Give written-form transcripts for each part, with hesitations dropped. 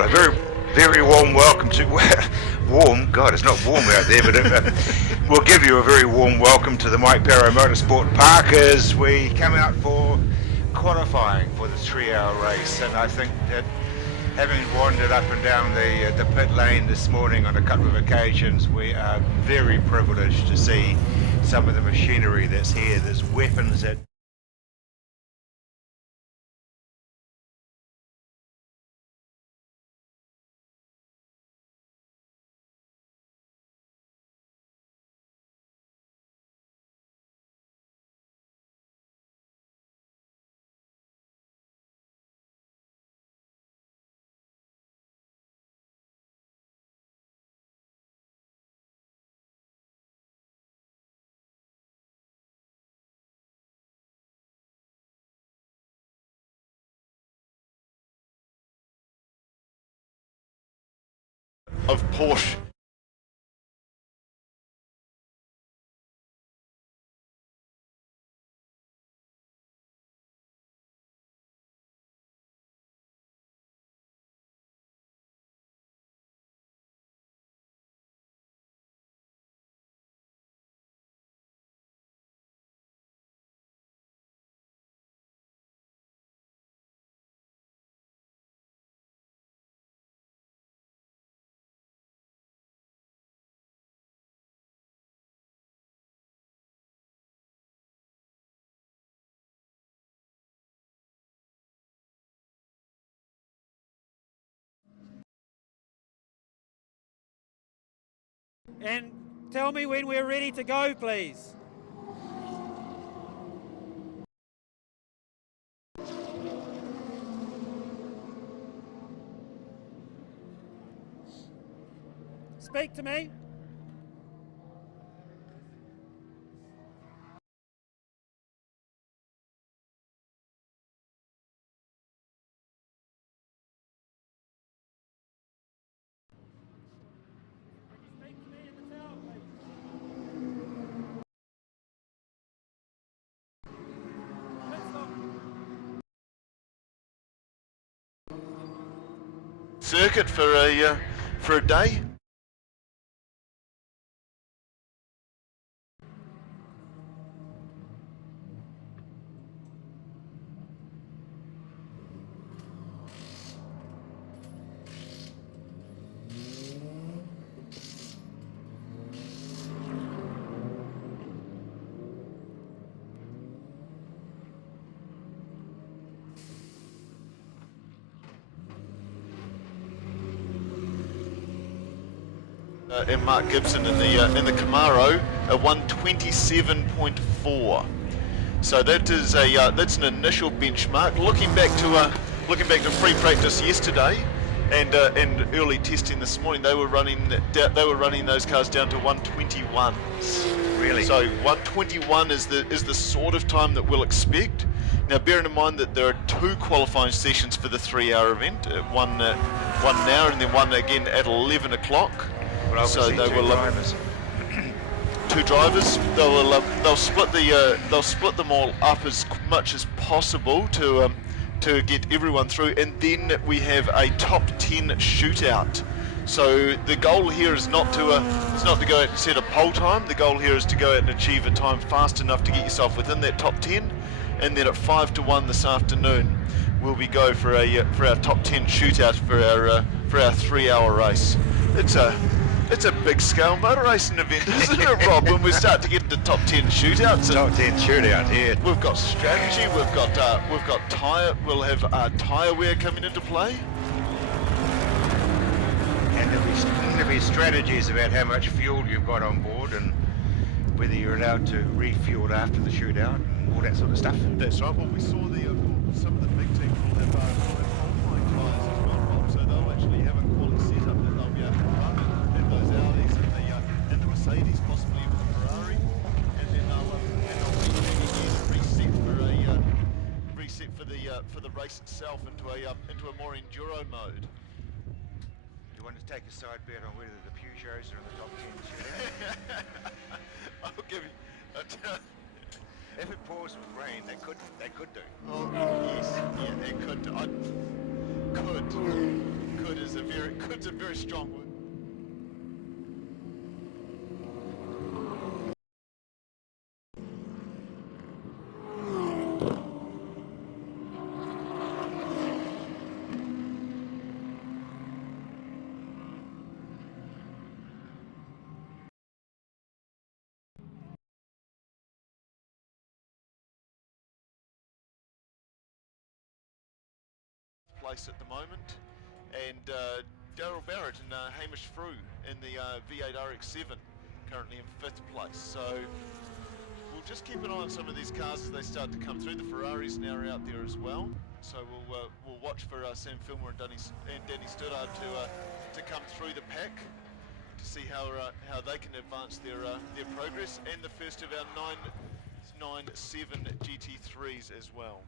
Well, a very, very warm welcome to, warm, God, it's not warm out there, but we'll give you a very warm welcome to the Mike Barrow Motorsport Park as we come out for qualifying for the 3-hour race. And I think that having wandered up and down the pit lane this morning on a couple of occasions, we are very privileged to see some of the machinery that's here. There's weapons that of Porsche. And tell me when we're ready to go, please. Speak to me. Circuit for a day. And Mark Gibson in the Camaro at 127.4. So that is that's an initial benchmark. Looking back to free practice yesterday and early testing this morning, they were running those cars down to 121s. really. So 121 is the sort of time that we'll expect. Now, bearing in mind that there are 2 qualifying sessions for the 3-hour event, one now and then one again at 11 o'clock. Well, So they will drivers. 2 drivers. They'll split them all up as much as possible to get everyone through, and then we have a top 10 shootout. So the goal here is not to go out and set a pole time. The goal here is to go out and achieve a time fast enough to get yourself within that top 10, and then at 5 to 1 this afternoon, we'll be go for our top 10 shootout for our 3-hour race. It's a big scale motor racing event, isn't it, Rob? When we start to get into top 10 shootouts, Top 10 shootout here. we've got strategy, we've got tyre, we'll have tyre wear coming into play. And there'll be strategies about how much fuel you've got on board and whether you're allowed to refuel after the shootout and all that sort of stuff. That's right. Well, we saw some of the big teams will have qualifying tyres as well, Rob, so they'll actually have a quality setup that they'll be able to run in those Audis and the Mercedes, possibly even the Ferrari, and then they'll reset for the race itself into a more enduro mode. You want to take a side bet on whether the Peugeots are in the top 10 shootout? I'll give you. If it pours with rain, they could do. Oh yes, yeah, they could. Could good is a very strong word. Place at the moment, and Daryl Barrett and Hamish Frew in the V8 RX-7 currently in 5th place. So we'll just keep an eye on some of these cars as they start to come through. The Ferraris now are out there as well, so we'll watch for Sam Filmer and Danny Stoddard to come through the pack to see how they can advance their progress, and the first of our 997 GT3s as well.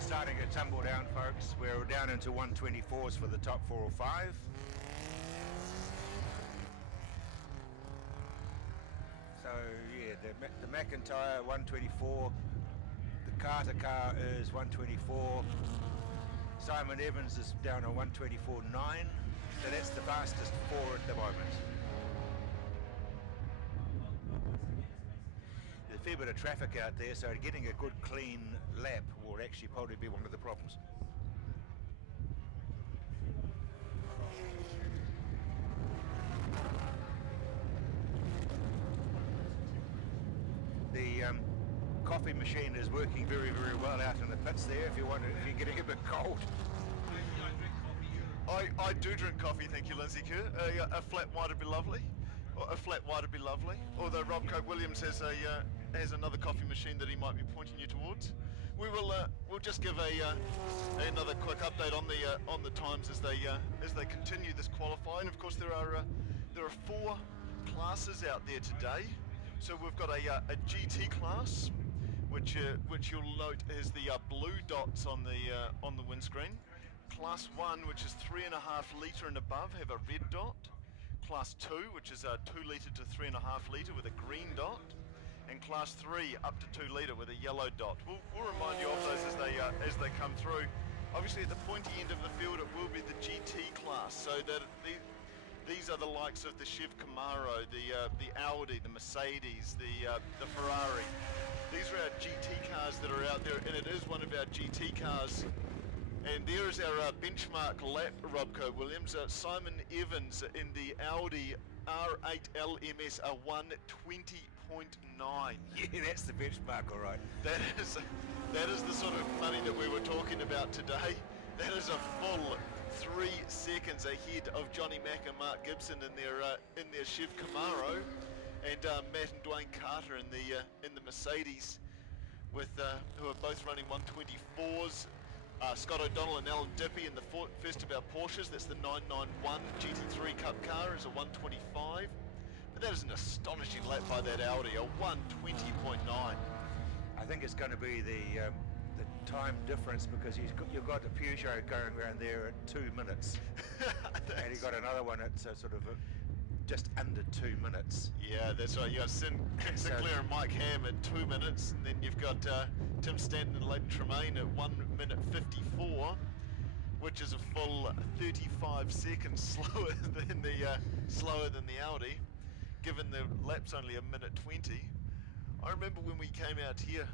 Starting to tumble down, folks. We're down into 124s for the top 4 or 5. So yeah, the McIntyre 124, the Carter car is 124. Simon Evans is down on 124.9. So that's the fastest 4 at the moment. There's a fair bit of traffic out there, so getting a good clean lap will actually probably be one of the problems. The coffee machine is working very, very well out in the pits there. If you're getting a bit cold. I do drink coffee, thank you, Lindsay Kerr. A flat white would be lovely. A flat white would be lovely. Although Rob Coke Williams has another coffee machine that he might be pointing you towards. We'll just give another quick update on the times as they continue this qualifying. Of course, there are 4 classes out there today. So we've got a GT class, which you'll note has the blue dots on the windscreen. Class 1, which is 3.5 litre and above, have a red dot. Class 2, which is 2 litre to 3.5 litre with a green dot. And Class 3 up to 2 litre with a yellow dot. We'll remind you of those as they come through. Obviously at the pointy end of the field it will be the GT class, so that these are the likes of the Chev Camaro, the Audi, the Mercedes, the Ferrari. These are our GT cars that are out there, and it is one of our GT cars. And there is our benchmark lap, Robco Williams. Simon Evans in the Audi R8 LMS, a 120.9. Yeah, that's the benchmark, all right. That is the sort of money that we were talking about today. That is a full 3 seconds ahead of Johnny Mack and Mark Gibson in their Chev Camaro, and Matt and Dwayne Carter in the Mercedes, with who are both running 124s. Scott O'Donnell and Alan Dippy in the first of our Porsches. That's the 991 GT3 Cup car, is a 125. But that is an astonishing lap by that Audi, a 120.9. I think it's going to be the time difference, because you've got a Peugeot going around there at 2 minutes, and you've got another one at sort of just under 2 minutes. Yeah, that's right. You got Ken Sinclair and Mike Ham at 2 minutes, and then you've got Tim Stanton and Leighton Tremaine at 1 minute 54, which is a full 35 seconds slower than the Audi, given the lap's only a minute 20. I remember when we came out here,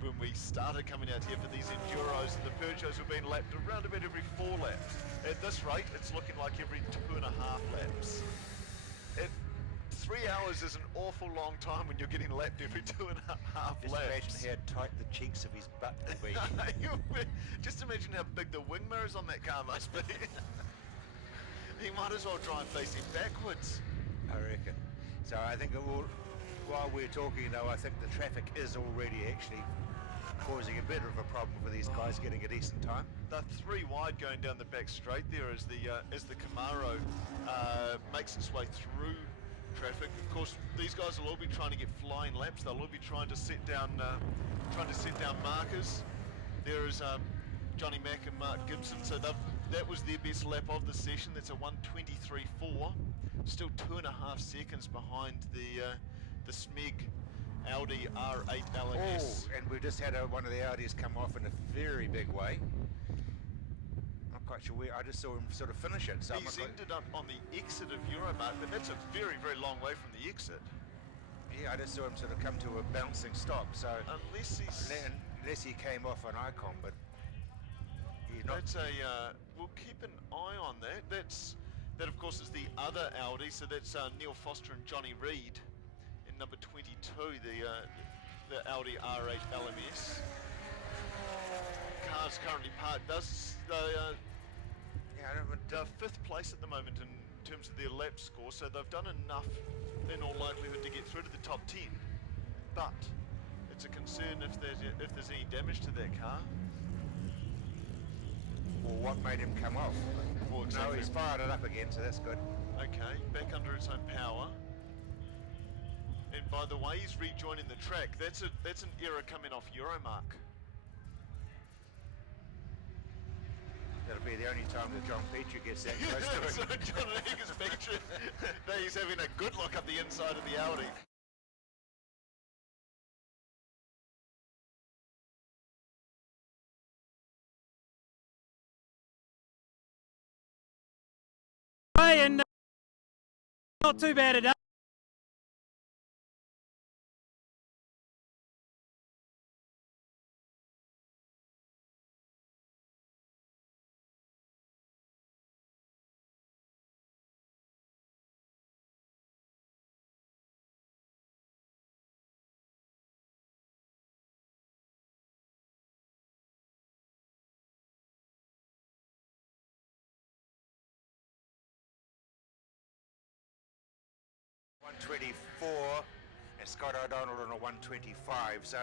when we started coming out here for these Enduros, the Peugeots were being lapped around about every 4 laps. At this rate, it's looking like every 2.5 laps. 3 hours is an awful long time when you're getting lapped every 2.5 Just laps. imagine how tight the cheeks of his butt will be. Just imagine how big the wing mirrors on that car must be. He might as well drive facing backwards. I reckon. So I think while we're talking though, I think the traffic is already actually causing a bit of a problem for these guys getting a decent time. The 3 wide going down the back straight there as the Camaro makes its way through traffic. Of course, these guys will all be trying to get flying laps. They'll all be trying to set down markers. There is Johnny Mack and Mark Gibson. So that was their best lap of the session. That's a 1:23.4. Still 2.5 seconds behind the Smeg Audi R8 LMS. Oh, and we've just had one of the Audis come off in a very big way. Not quite sure where. I just saw him sort of finish it. So He's ended up on the exit of Euromark, but that's a very, very long way from the exit. Yeah, I just saw him sort of come to a bouncing stop. So unless he came off an Icon, but he's not. That's we'll keep an eye on that. That of course is the other Audi. So that's Neil Foster and Johnny Reid in number 22, the Audi R8 LMS. Car's currently parked. They're 5th place at the moment in terms of their lap score, so they've done enough in all likelihood to get through to the top 10. But it's a concern if there's any damage to that car. Or what made him come off. Well, exactly. No, he's fired it up again, so that's good. Okay, back under its own power. And by the way, he's rejoining the track. That's an error coming off Euromark. That'll be the only time that John Petrie gets that close to it. So John Eggers Petrie, there he's having a good look up the inside of the Audi. And not too bad a day. .124 and Scott O'Donnell on a 125. So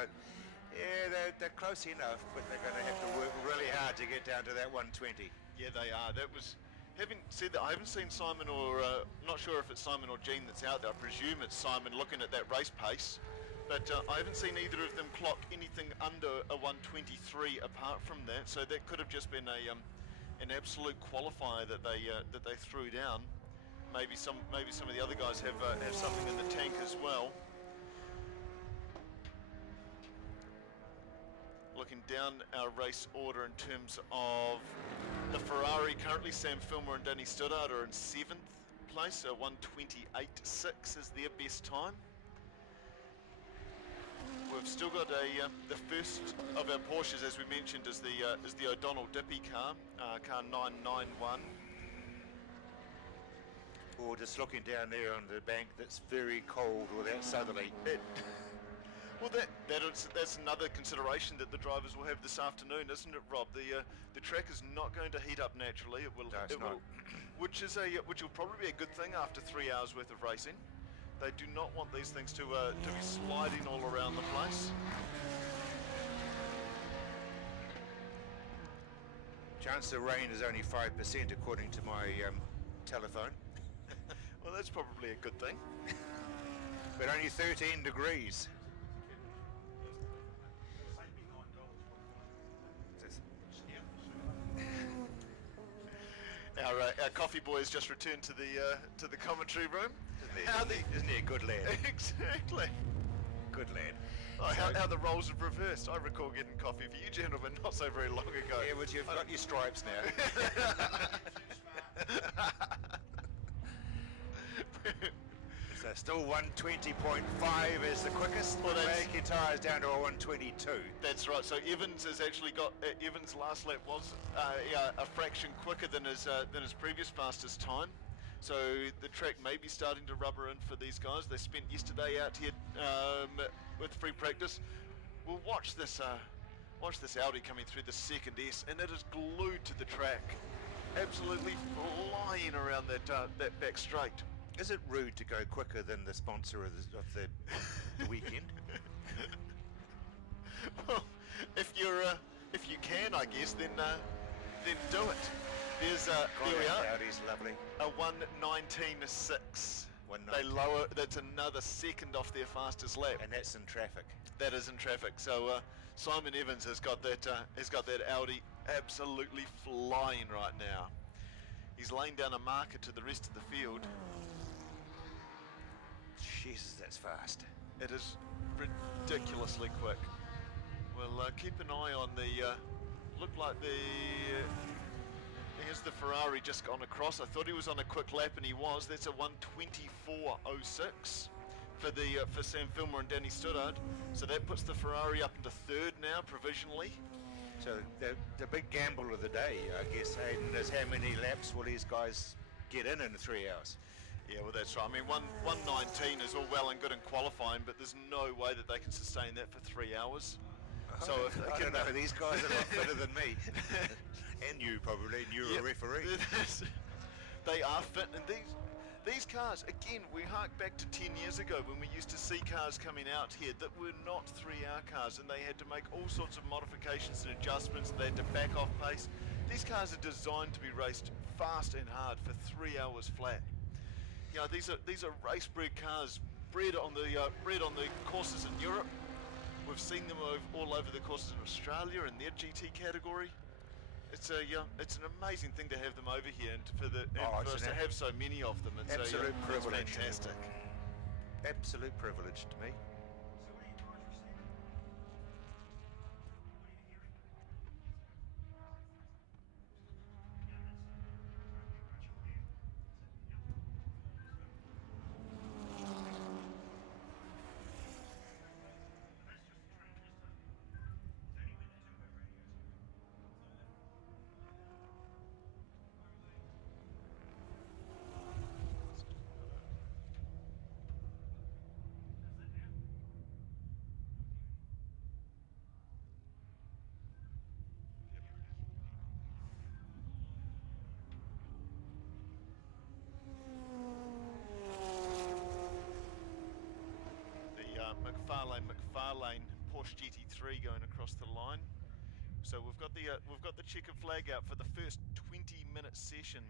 yeah, they're close enough, but they're going to have to work really hard to get down to that 120. Yeah, they are. That was Having said that, I haven't seen Simon or not sure if it's Simon or Gene that's out there. I presume it's Simon looking at that race pace, but I haven't seen either of them clock anything under a 1:23 apart from that. So that could have just been an absolute qualifier that they threw down. Maybe some of the other guys have something in the tank as well. Looking down our race order in terms of the Ferrari, currently Sam Filmer and Danny Stoddard are in 7th place, so 1:28.6 is their best time. We've still got the first of our Porsches, as we mentioned, is the O'Donnell Dippy car, car 991. Or just looking down there on the bank that's very cold or that southerly. Well, that's another consideration that the drivers will have this afternoon, isn't it, Rob? The track is not going to heat up naturally. It will, No, it's not. which will probably be a good thing after 3 hours worth of racing. They do not want these things to be sliding all around the place. Chance of rain is only 5% according to my telephone, Well, that's probably a good thing. but only 13 degrees. Our coffee boy has just returned to the commentary room. Isn't he a good lad? Exactly. Good lad. Oh, how the roles have reversed. I recall getting coffee for you gentlemen not so very long ago. Yeah, but you've got your stripes now. So still 120.5 is the quickest. Well, that's- Make your tyres down to a 122. That's right. So Evans has actually got Evans' last lap was a fraction quicker than his previous fastest time. So the track may be starting to rubber in for these guys. They spent yesterday out here with free practice. We'll watch this Audi coming through the second S, and it is glued to the track, absolutely flying around that back straight. Is it rude to go quicker than the sponsor of the weekend? Well, if you can, I guess, then do it. There's here we are. Audi's lovely. A 1:19.6. 1:19. They lower. That's another second off their fastest lap. And that's in traffic. That is in traffic. So Simon Evans has got that Audi absolutely flying right now. He's laying down a marker to the rest of the field. Jesus, that's fast. It is ridiculously quick. We'll keep an eye on the. Look like here's the Ferrari just gone across. I thought he was on a quick lap, and he was. That's a 1:24.06 for Sam Filmer and Danny Stoddard. So that puts the Ferrari up into 3rd now, provisionally. So the big gamble of the day, I guess, Hayden, is how many laps will these guys get in 3 hours? Yeah, well, that's right. I mean, 1:19 is all well and good in qualifying, but there's no way that they can sustain that for 3 hours. So if they I can, don't know, these guys are a lot fitter than me. And you probably, and you're Yep. a referee. They are fit, and these cars, again, we hark back to 10 years ago when we used to see cars coming out here that were not 3-hour cars, and they had to make all sorts of modifications and adjustments, and they had to back off pace. These cars are designed to be raced fast and hard for 3 hours flat. You know, these are race-bred cars, bred on the courses in Europe. We've seen them all over the courses in Australia in their GT category. It's an amazing thing to have them over here, and for us to have so many of them. It's absolute privilege. It's fantastic. Absolute privilege to me. McFarlane Porsche GT3 going across the line. So we've got the checkered flag out for the first 20-minute session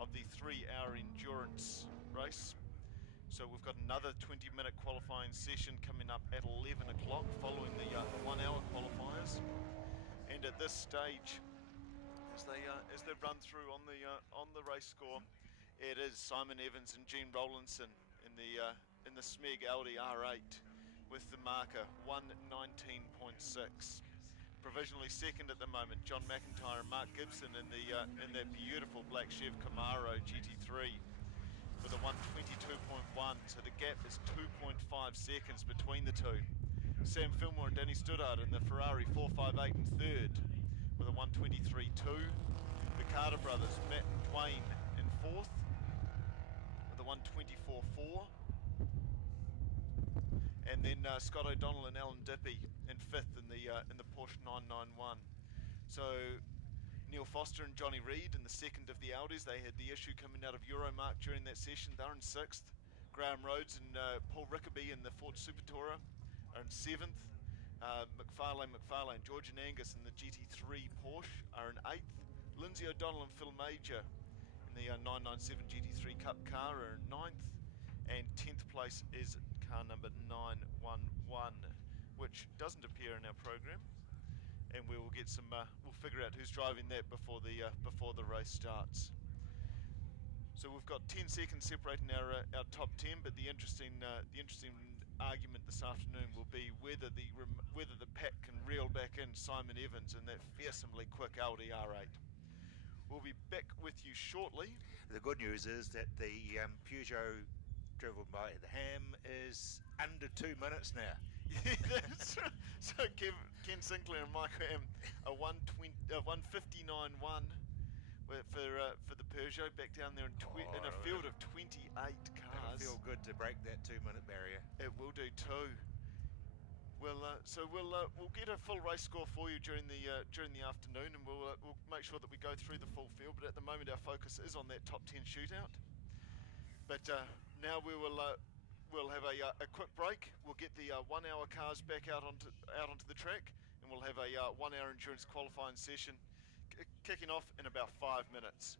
of the 3-hour endurance race. So we've got another 20-minute qualifying session coming up at 11 o'clock following the 1-hour qualifiers. And at this stage, as they run through on the race score, it is Simon Evans and Gene Rowlandson in the Smeg Audi R8 with the marker 1:19.6. Provisionally second at the moment, John McIntyre and Mark Gibson in that beautiful black Chev Camaro GT3 with a 1:22.1. So the gap is 2.5 seconds between the two. Sam Fillmore and Danny Stoddard in the Ferrari 458 in third with a 1:23.2. The Carter brothers, Matt and Dwayne, in fourth with a 1:24.4. And then Scott O'Donnell and Alan Dippy in fifth in the Porsche 991. So Neil Foster and Johnny Reid in the second of the Audis. They had the issue coming out of Euromark during that session. They're in sixth. Graham Rhodes and Paul Rickaby in the Ford Super Tourer are in seventh. McFarlane, George and Angus in the GT3 Porsche are in eighth. Lindsay O'Donnell and Phil Major in the 997 GT3 Cup car are in ninth. And 10th place is car number 911, which doesn't appear in our program. And we will get some. We'll figure out who's driving that before the race starts. So we've got 10 seconds separating our top 10. But the interesting argument this afternoon will be whether the pack can reel back in Simon Evans in that fearsomely quick Audi R8. We'll be back with you shortly. The good news is that the Peugeot driven by the Ham is under 2 minutes now. Yeah, that's right. So Ken Sinclair and Michael Ham a 1:59.1 for the Peugeot back down there in a field of 28 cars. It'll feel good to break that 2 minute barrier. It will do too. We'll get a full race score for you during the afternoon, and we'll make sure that we go through the full field. But at the moment, our focus is on that top 10 shootout. But now we'll have a quick break. We'll get the 1-hour cars back out onto the track, and we'll have a 1-hour endurance qualifying session kicking off in about 5 minutes.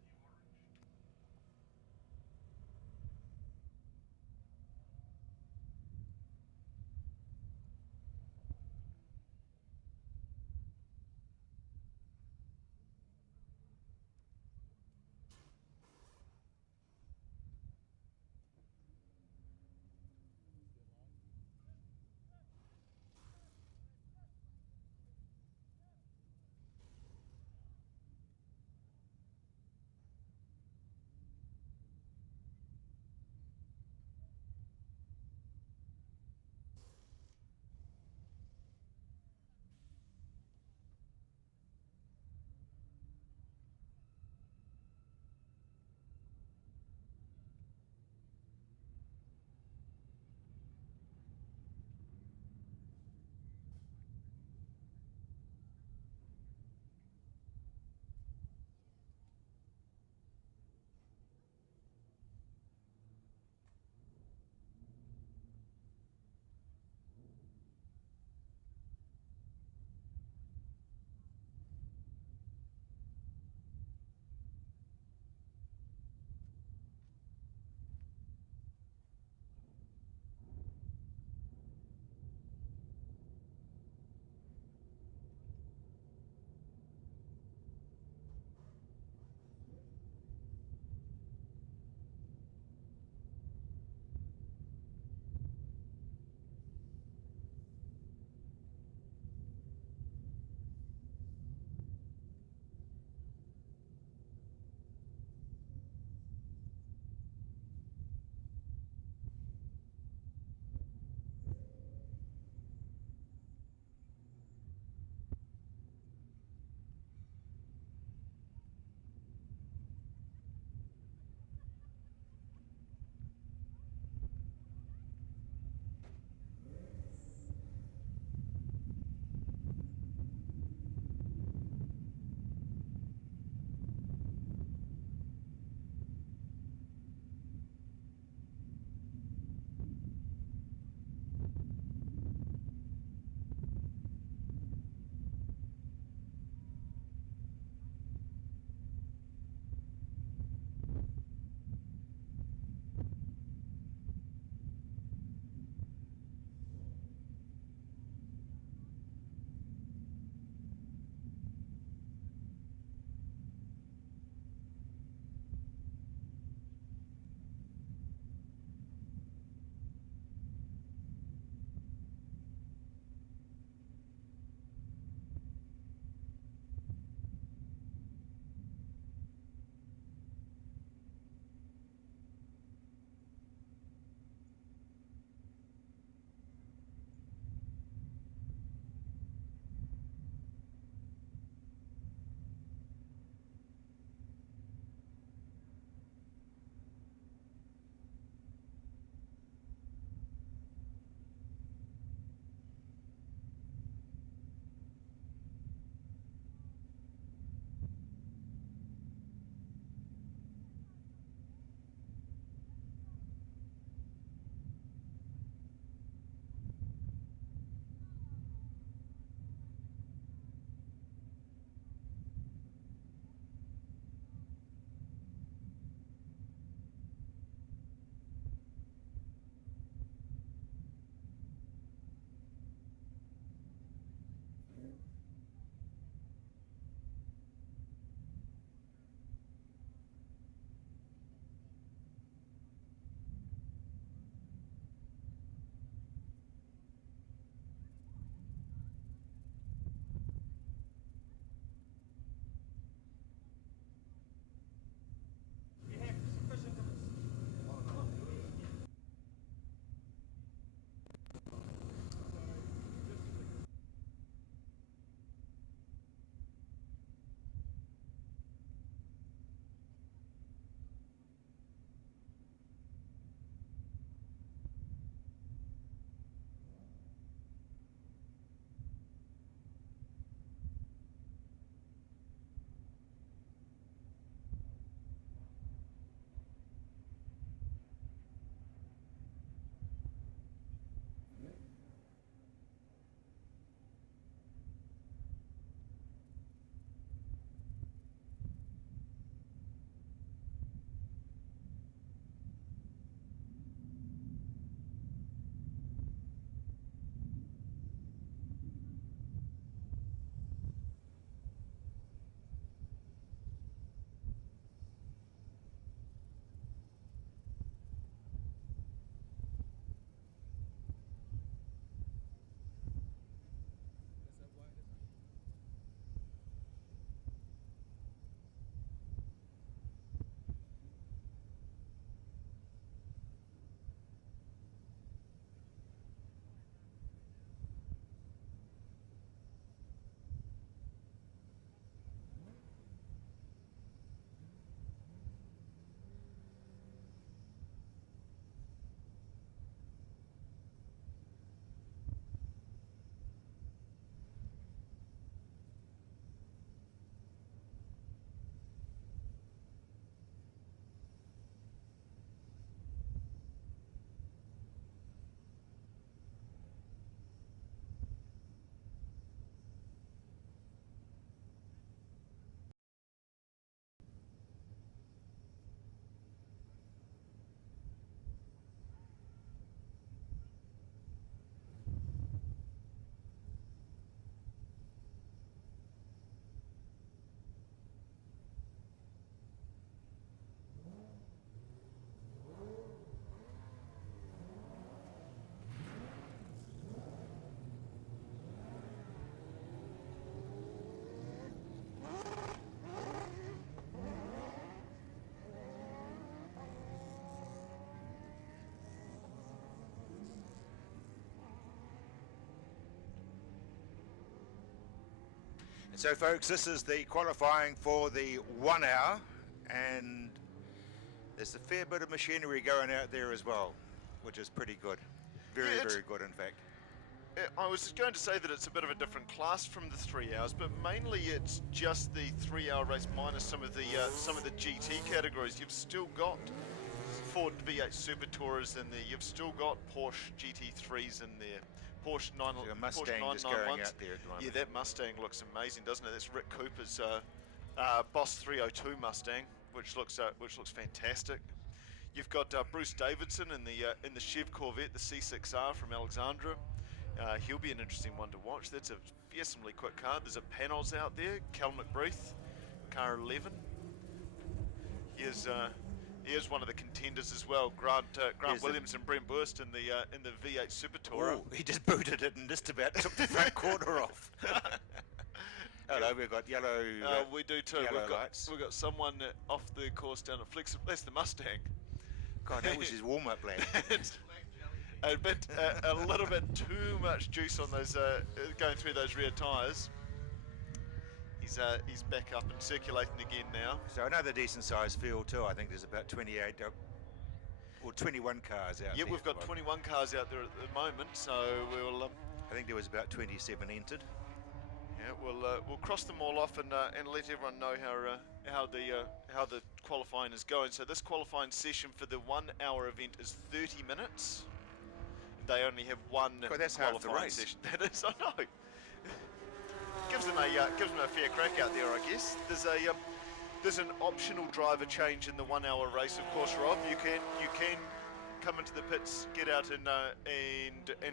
So folks, this is the qualifying for the 1 hour, and there's a fair bit of machinery going out there as well, which is pretty good. Very good, in fact. I was going to say that it's a bit of a different class from the 3 hours, but mainly it's just the 3 hour race minus some of the GT categories. You've still got Ford V8 Super Tourers in there. You've still got Porsche GT3s in there. Porsche 9, So a Mustang Porsche just going 991s. out there at the moment. Yeah, that Mustang looks amazing, doesn't it? That's Rick Cooper's Boss 302 Mustang, which looks fantastic. You've got Bruce Davidson in the Chev Corvette, the C6R from Alexandra. He'll be an interesting one to watch. That's a fearsomely quick car. There's a Panos out there, Cal McBreath, car 11. Here's one of the contenders as well, Grant Williams and Brent Burst in the V8 Super Tourer. Oh, he just booted it and just about took the front quarter off. Hello, we've got yellow. We do too. Yellow lights. We've got someone off the course down at Flex. That's the Mustang. God, that was his warm-up lap. A little bit too much juice on those going through those rear tyres. He's back up and circulating again now. So another decent-sized field too. I think there's about 28 or 21 cars out there. Yeah, we've got 21 cars out there at the moment. So we'll. I think there was about 27 entered. Yeah, we'll cross them all off and let everyone know how the qualifying is going. So this qualifying session for the 1 hour event is 30 minutes. They only have one that's half the qualifying race. session. That is, I know. Gives them a fair crack out there, I guess. There's an optional driver change in the 1 hour race, of course, Rob. You can come into the pits, get out and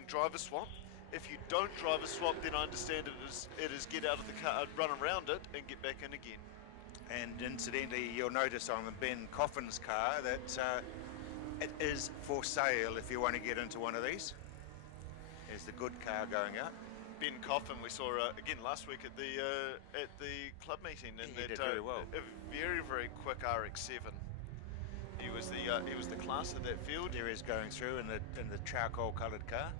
driver swap. If you don't driver swap, then I understand it is get out of the car, run around it, and get back in again. And incidentally, you'll notice on Ben Coffin's car that it is for sale if you want to get into one of these. There's the good car going up. Ben Coffin, we saw again last week at the club meeting, and he did very well. A very quick RX-7. He was the class of that field. There is going through in the charcoal coloured car.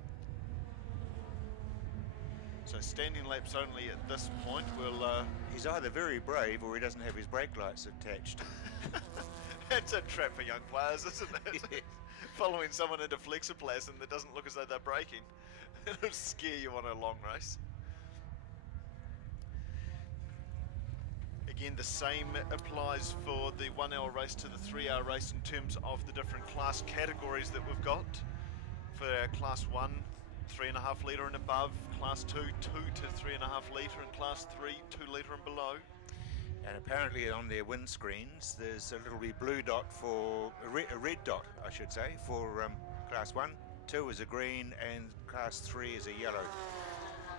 So standing laps only at this point. We'll. He's either very brave or he doesn't have his brake lights attached. It's a trap for young players, isn't it? Following someone into flexoplasm that doesn't look as though they're braking. It'll scare you on a long race. Again, the same applies for the 1 hour race to the 3 hour race in terms of the different class categories that we've got. For our class 1, 3.5 litre and above, class 2, 2 to 3.5 litre, and class 3, 2 litre and below. And apparently on their windscreens there's a little wee blue dot for a red dot, I should say, for class 1. 2 is a green and class 3 is a yellow.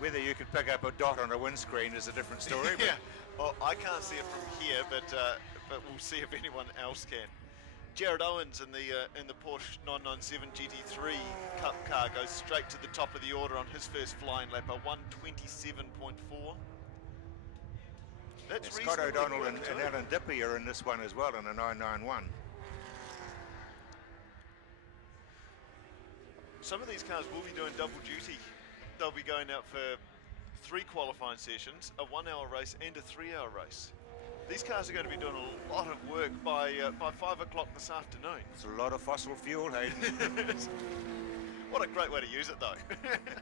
Whether you can pick up a dot on a windscreen is a different story. Yeah, well, I can't see it from here, but we'll see if anyone else can. Jared Owens in the Porsche 997 GT3 Cup car goes straight to the top of the order on his first flying lap, a 1:27.4. That's Scott O'Donnell and too. Alan Dippy are in this one as well in a 991. Some of these cars will be doing double duty. They'll be going out for 3 qualifying sessions, a 1 hour race and a 3 hour race. These cars are going to be doing a lot of work by 5 o'clock this afternoon. It's a lot of fossil fuel, Hayden. What a great way to use it, though.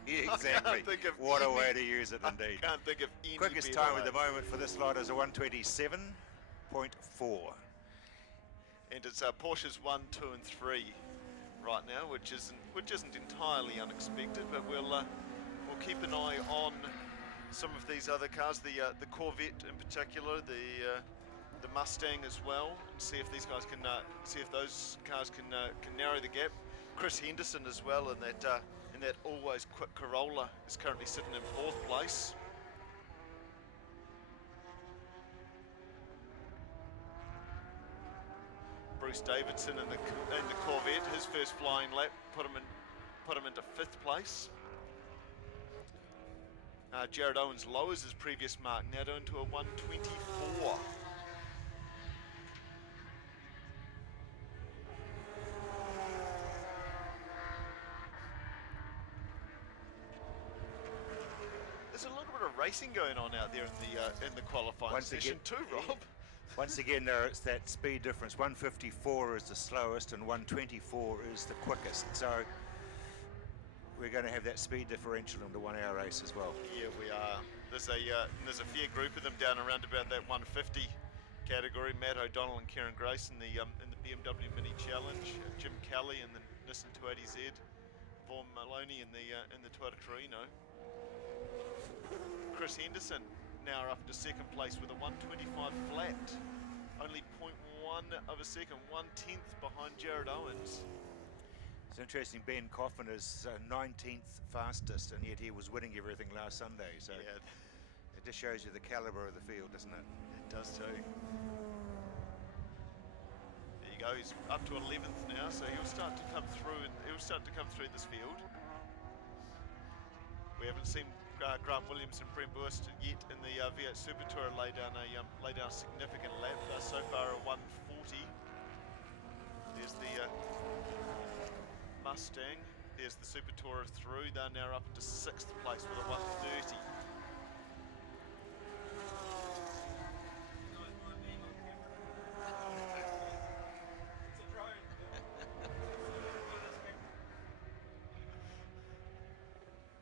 Yeah, exactly. What a way to use it, indeed. I can't think of any Quickest better time way. at the moment for this lot is a 1:27.4. And it's Porsches 1, 2 and 3 right now, which isn't entirely unexpected, but we'll keep an eye on some of these other cars, the Corvette in particular, the Mustang as well, and see if these guys can see if those cars can narrow the gap. Chris Henderson as well in that always quick Corolla is currently sitting in 4th place. Bruce Davidson in the Corvette, his first flying lap put him into 5th place. Jared Owens lowers his previous mark, now down to a 1:24. There's a little bit of race racing going on out there in the qualifying Once session again- too, Rob. Once again, though, it's that speed difference. 154 is the slowest and 124 is the quickest. So we're going to have that speed differential in the 1 hour race as well. Yeah, we are. There's a fair group of them down around about that 150 category. Matt O'Donnell and Kieran Grace in the BMW Mini Challenge. Jim Kelly in the Nissan 280Z. Vaughan Maloney in the Toyota Torino. Chris Henderson now up to second place with a 125 flat. Only 0.1 of a second, 1/10 behind Jared Owens. It's interesting, Ben Coffin is 19th fastest, and yet he was winning everything last Sunday. So Yeah, it just shows you the calibre of the field, doesn't it? it does too. There you go. He's up to 11th now, so he'll start to come through. He'll start to come through this field. We haven't seen Grant Williams and Brent Burst yet in the V8 Super Tourer lay down a significant lap. So far a 140. There's the Mustang. There's the Super Tourer through. They're now up to 6th place with a 130.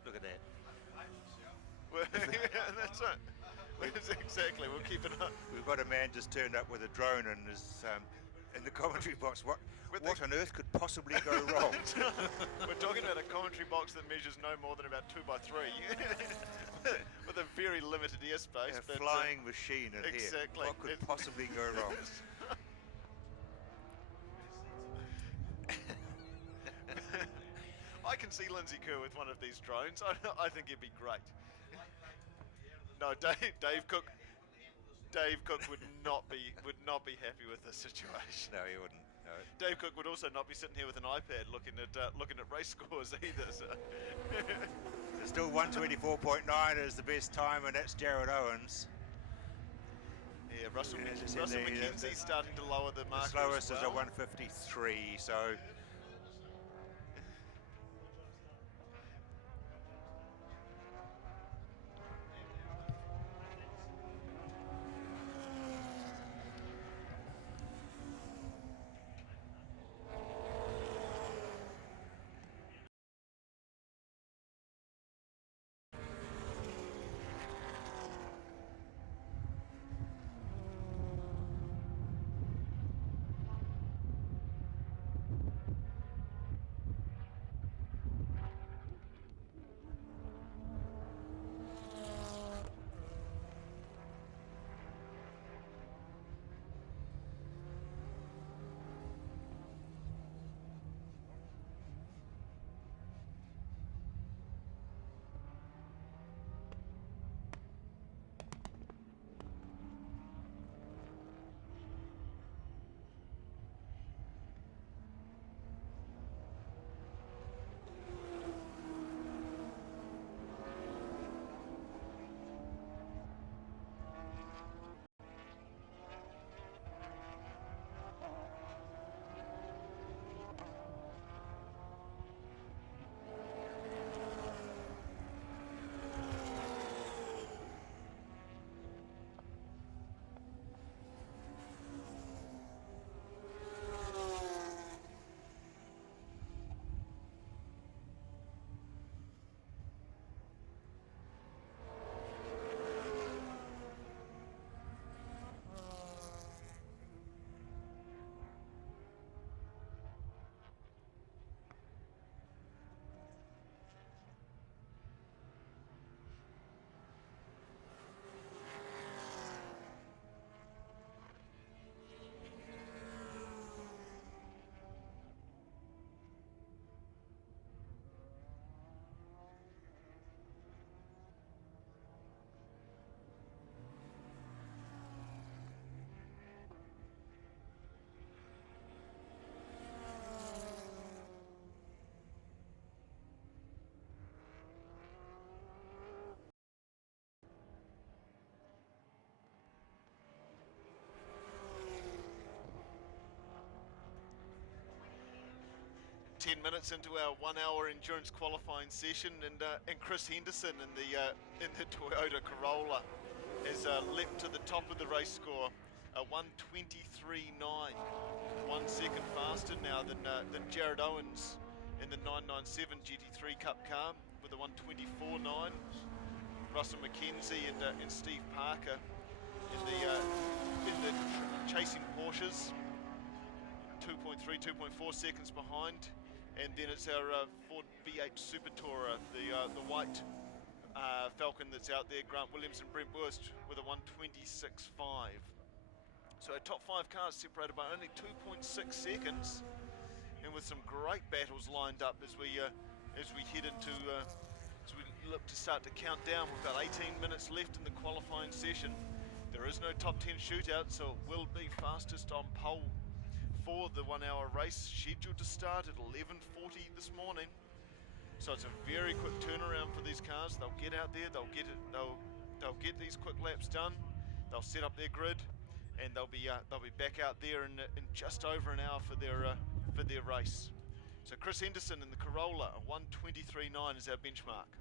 Look at that. Yeah, that's right. That's exactly. We'll keep it up. We've got a man just turned up with a drone and is in the commentary box. What on earth could possibly go wrong? We're talking about a commentary box that measures no more than about 2x3, with a very limited airspace. A flying machine in exactly. here. What could possibly go wrong? I can see Lindsay Kerr with one of these drones. I think it'd be great. No, Dave Cook would not be happy with this situation. No, he wouldn't. No. Dave Cook would also not be sitting here with an iPad looking at race scores either. So. Still 124.9 is the best time, and that's Jared Owens. Yeah, Russell Yeah, it's McKenzie's starting to lower the The marker. slowest as is a well. 153, so 10 minutes into our 1 hour endurance qualifying session, and Chris Henderson in the Toyota Corolla has leapt to the top of the race score, a 1:23.9, 1 second faster now than Jared Owens in the 997 GT3 Cup car with a 1:24.9. Russell McKenzie and Steve Parker in the chasing Porsches, 2.3, 2.4 seconds behind, and then it's our Ford V8 Super Tourer, the white Falcon that's out there, Grant Williams and Brent Wurst with a 1:26.5. So our top 5 cars separated by only 2.6 seconds, and with some great battles lined up as we head into as we look to start to count down. We've got 18 minutes left in the qualifying session. There is no top 10 shootout, so it will be fastest on pole for the 1 hour race, scheduled to start at 11:40 this morning. So it's a very quick turnaround for these cars. They'll get out there, they'll get these quick laps done, they'll set up their grid, and they'll be back out there in just over an hour for their race. So Chris Henderson in the Corolla, a 1:23.9 is our benchmark.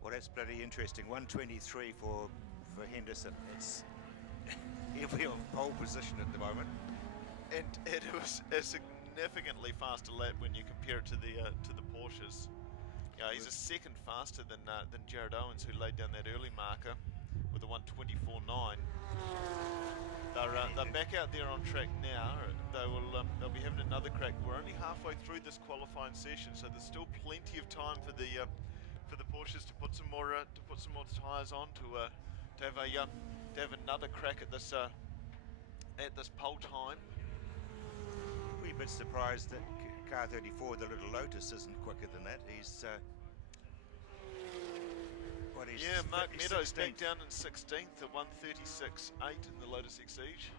Well, that's bloody interesting. 1:23 for Henderson. It's he'll be on pole position at the moment. And it was a significantly faster lap when you compare it to the Porsches. Yeah, he's a second faster than Jared Owens, who laid down that early marker with a 1:24.9. They're back out there on track now. They'll be having another crack. We're only halfway through this qualifying session, so there's still plenty of time for the Porsches to put some more tyres on to have another crack at this pole time. We're a bit surprised that car 34, the little Lotus, isn't quicker than that. He's Mark Meadows back down in 16th at 1:36.8 in the Lotus Exige.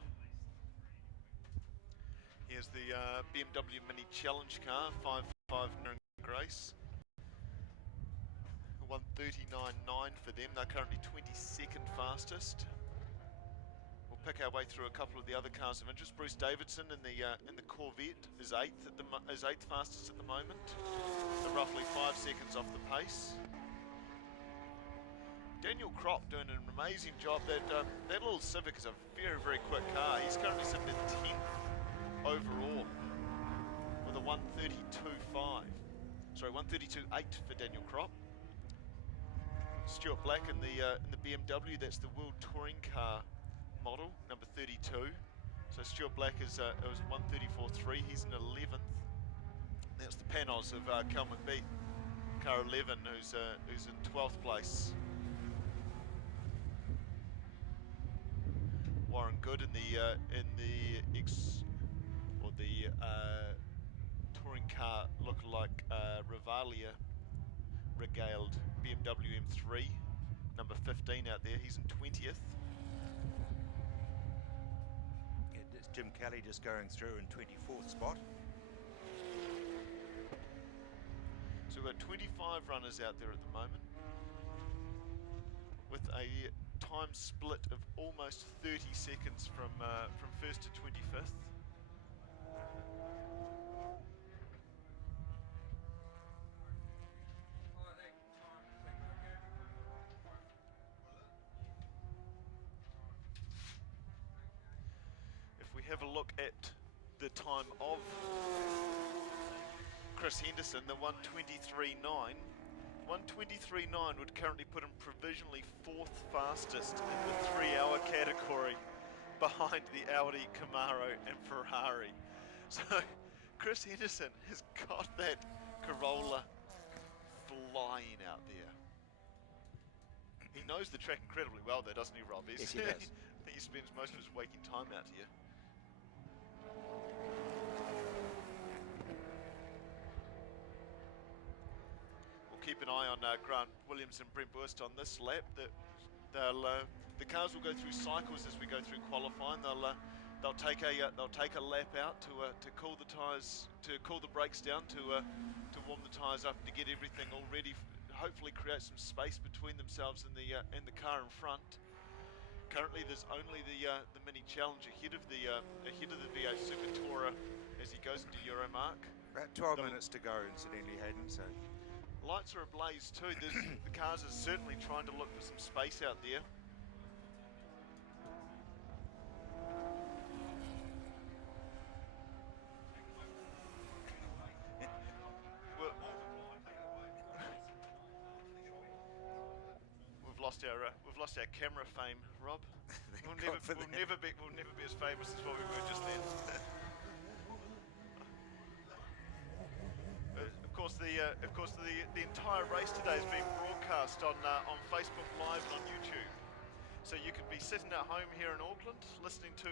Here's the BMW Mini Challenge car, 5.5 Grace. 1:39.9 for them. They're currently 22nd fastest. We'll pick our way through a couple of the other cars of interest. Bruce Davidson in the Corvette is eighth fastest at the moment. They're roughly 5 seconds off the pace. Daniel Kropp doing an amazing job. That little Civic is a very, very quick car. He's currently sitting in 10th overall with a 1:32.5. Sorry, 1:32.8 for Daniel Kropp. Stuart Black in the BMW. That's the World Touring Car model, number 32. So Stuart Black is it was 1:34.3. He's in 11th. That's the Panos of Cal McBeath, car 11, who's in 12th place. Warren Good in the touring car look-alike Rivalia regaled BMW M3, number 15 out there. He's in 20th. It's Jim Kelly just going through in 24th spot. So we've got 25 runners out there at the moment, with a time split of almost 30 seconds from first to 25th. If we have a look at the time of Chris Henderson, the 1:23.9. 1:23.9 would currently put him provisionally 4th fastest in the 3-hour category, behind the Audi, Camaro and Ferrari. So Chris Henderson has got that Corolla flying out there. He knows the track incredibly well though, doesn't he, Rob? Yes, he does. I think he spends most of his waking time out here. Keep an eye on Grant Williams and Brent Burst on this lap. The cars will go through cycles as we go through qualifying. They'll take a lap out to cool the tyres, to cool the brakes down, to warm the tyres up, to get everything all ready. Hopefully, create some space between themselves and the car in front. Currently, there's only the Mini Challenge ahead of the V8 Super Tourer as he goes into Euromark. About 12 minutes to go, incidentally, Hayden. So. Lights are ablaze too. The cars are certainly trying to look for some space out there. We've lost our camera fame, Rob. We'll never be as famous as what we were just then. Of course, the entire race today is being broadcast on Facebook Live and on YouTube. So you could be sitting at home here in Auckland, listening to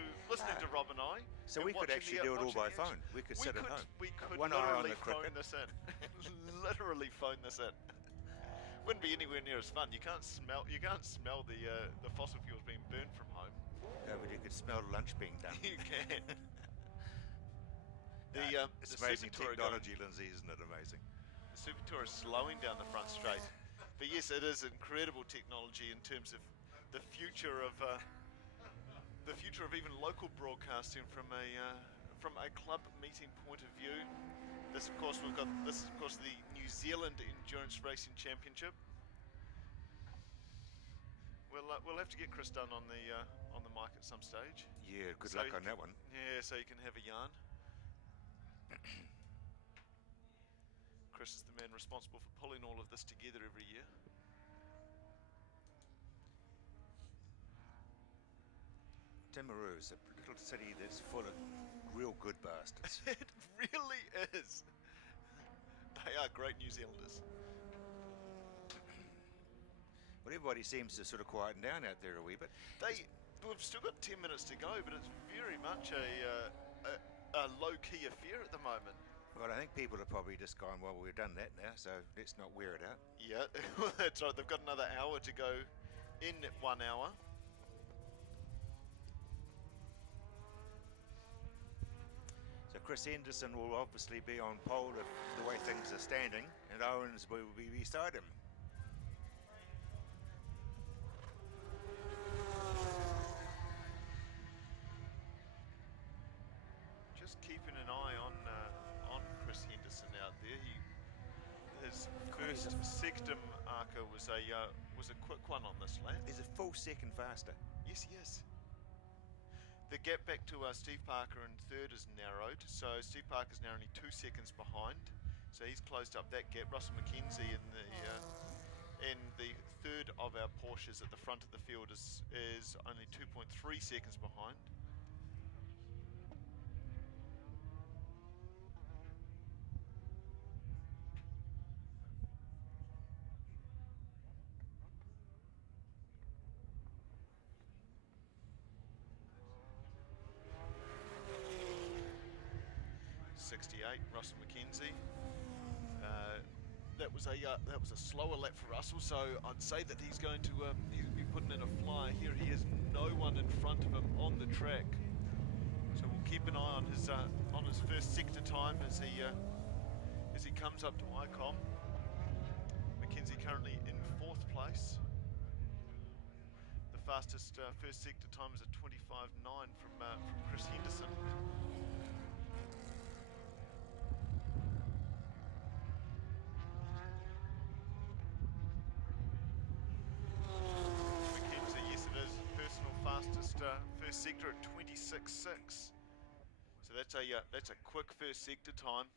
Rob and I. So we could actually do it all by phone. We could sit at home. We could One eye on literally the phone cricket. this in. Literally phone this in. Wouldn't be anywhere near as fun. You can't smell the fossil fuels being burned from home. No, but you could smell lunch being done. You can. It's the amazing Super Tourer technology, Lindsay, isn't it amazing? The Super Tourer is slowing down the front straight, but yes, it is incredible technology in terms of the future of even local broadcasting from a club meeting point of view. This, of course, the New Zealand Endurance Racing Championship. We'll have to get Chris Dunn on the mic at some stage. Yeah, good luck on that one. Yeah, so you can have a yarn. Chris is the man responsible for pulling all of this together every year. Timaru is a little city that's full of real good bastards. It really is. They are great New Zealanders. Well, everybody seems to sort of quieten down out there a wee bit. We've still got 10 minutes to go, but it's very much a low-key affair at the moment. Well, I think people have probably just gone, well, we've done that now, so let's not wear it out. Yeah, that's right. They've got another hour to go in 1 hour. So Chris Henderson will obviously be on pole if the way things are standing, and Owens will be beside him. Just keeping an eye on Chris Henderson out there. His first Sectum Arca was a quick one on this lap. He's a full second faster. Yes, he is. The gap back to Steve Parker in third is narrowed, so Steve Parker's now only 2 seconds behind. So he's closed up that gap. Russell McKenzie in the third of our Porsches at the front of the field is only 2.3 seconds behind. .68, Russell McKenzie. That was a slower lap for Russell, so I'd say that he's going to be putting in a flyer here. He has no one in front of him on the track, so we'll keep an eye on his first sector time as he comes up to ICOM. McKenzie currently in 4th place. The fastest first sector time is a 25.9 from Chris Henderson. Personal fastest first sector at 26.6. So that's a quick first sector time.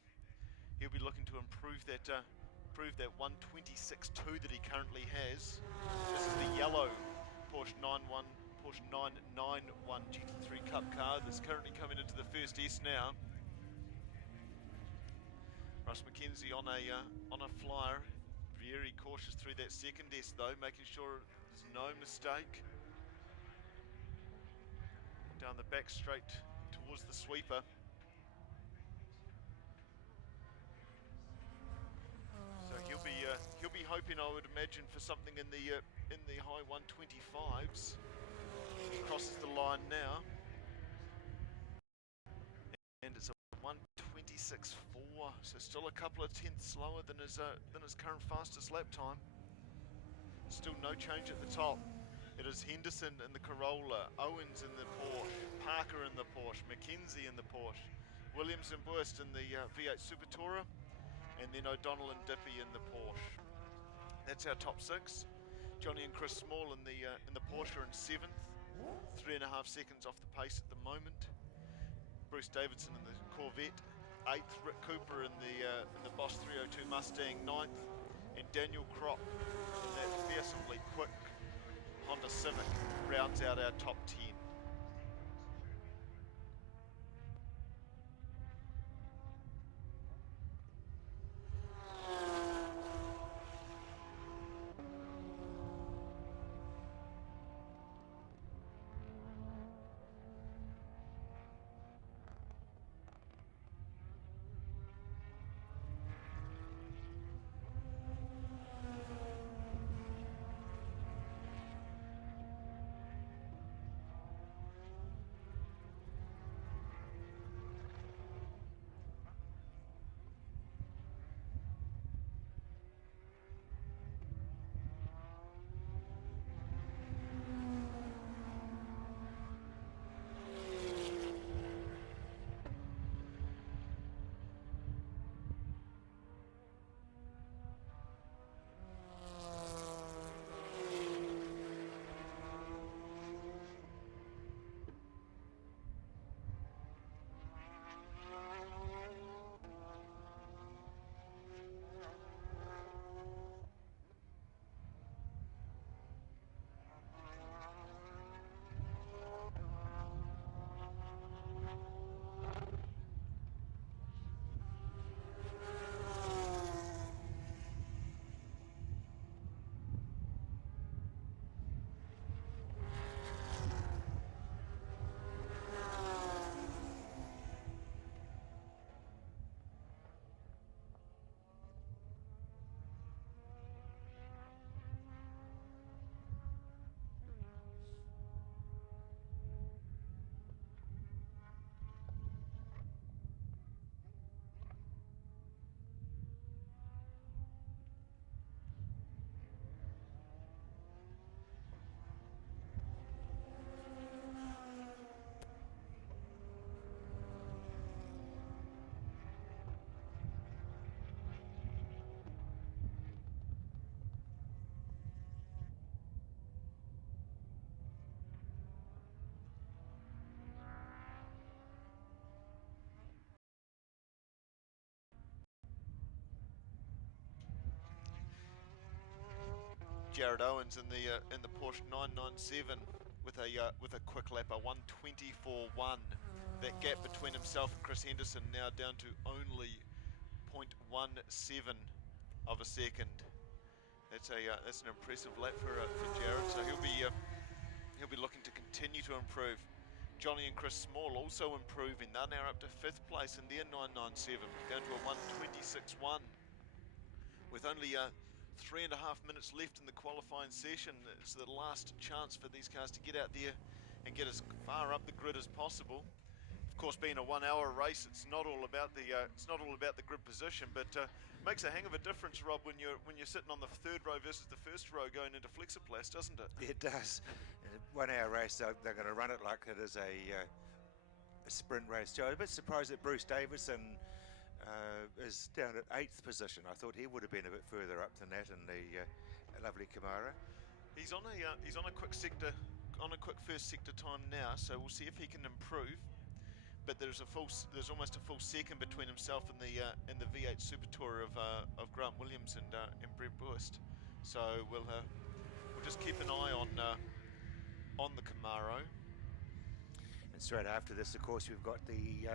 He'll be looking to improve that 126.2 that he currently has. This is the yellow Porsche 991 GT3 Cup car that's currently coming into the first S now. Russ McKenzie on a flyer, very cautious through that second S though, making sure there's no mistake. Down the back straight towards the sweeper. So he'll be hoping, I would imagine, for something in the high 125s. He crosses the line now, and it's a 126.4. So still a couple of tenths slower than his current fastest lap time. Still no change at the top. It is Henderson in the Corolla, Owens in the Porsche, Parker in the Porsche, McKenzie in the Porsche, Williams and Burst in the V8 Super Tourer, and then O'Donnell and Dippy in the Porsche. That's our top 6. Johnny and Chris Small in the Porsche are in 7th, 3.5 seconds off the pace at the moment. Bruce Davidson in the Corvette, 8th. Rick Cooper in the Boss 302 Mustang, 9th, and Daniel Kropp in that fearsomely quick Honda Civic rounds out our top 10. Jared Owens in the Porsche 997 with a quick lap, a 1:24.1. That gap between himself and Chris Henderson now down to only 0.17 of a second. That's an impressive lap for Jared. So he'll be looking to continue to improve. Johnny and Chris Small also improving. They're now up to 5th place in their 997, down to a 1:26.1. With only 3.5 minutes left in the qualifying session, it's the last chance for these cars to get out there and get as far up the grid as possible. Of course, being a 1 hour race, it's not all about the grid position, but makes a hang of a difference, Rob, when you're sitting on the 3rd row versus the 1st row going into Flexiplas, doesn't it? It does. In a 1 hour race, they're going to run it like it is a sprint race. So I'm a bit surprised that Bruce Davison is down at 8th position. I thought he would have been a bit further up than that in the lovely Camaro. He's on a quick first sector time now, so we'll see if he can improve. But there's almost a full second between himself and the V8 Super Tourer of Grant Williams and Brent Buist. So we'll just keep an eye on the Camaro. And straight after this, of course, we've got the